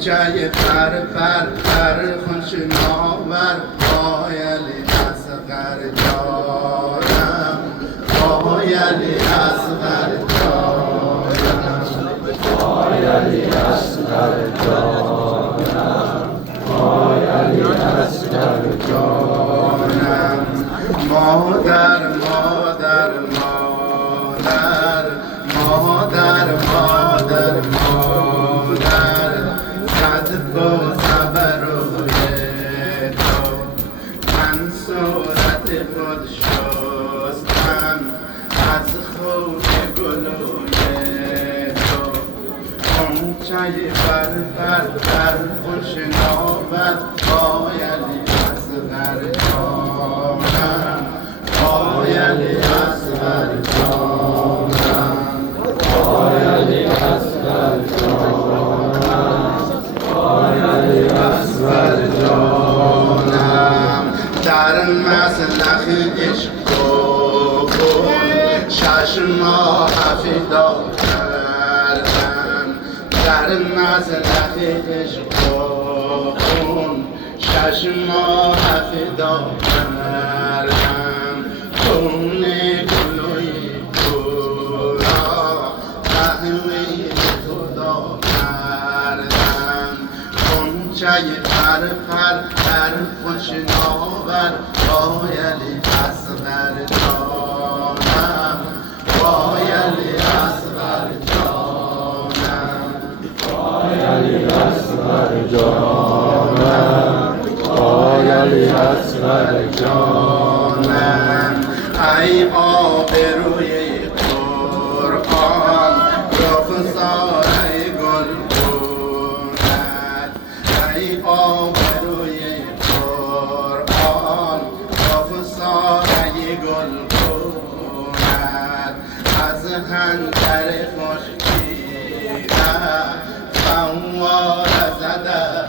غنچه پر خوش ناور آیلی اصغر جانم آیلی اصغر جانم آیلی اصغر جانم آیلی اصغر جانم مادر مادر مادر مادر مادر مادر صد با صبر روی تو من صورت خود شستم از خود گلوی تو غنچه پر خوش ناور آیلی اصغر جانم آیلی اصغر جانم آیلی اصغر جانم آیلی اصغر جانم در مسلخ عشق کن 6 ماه فدا کردم در مسلخ عشق کن 6 ماه فدا کردم خون گلوی تو را تحویل خدا کردم غنچه پر خوش ناور آیلی اصغر جانم آیلی اصغر جانم آیلی اصغر جانم آیلی اصغر جانم ای آبروی قرآن رخسار گل کند ای آبروی قرآن رخسار گل کند از خنجر خشکیده فوار زده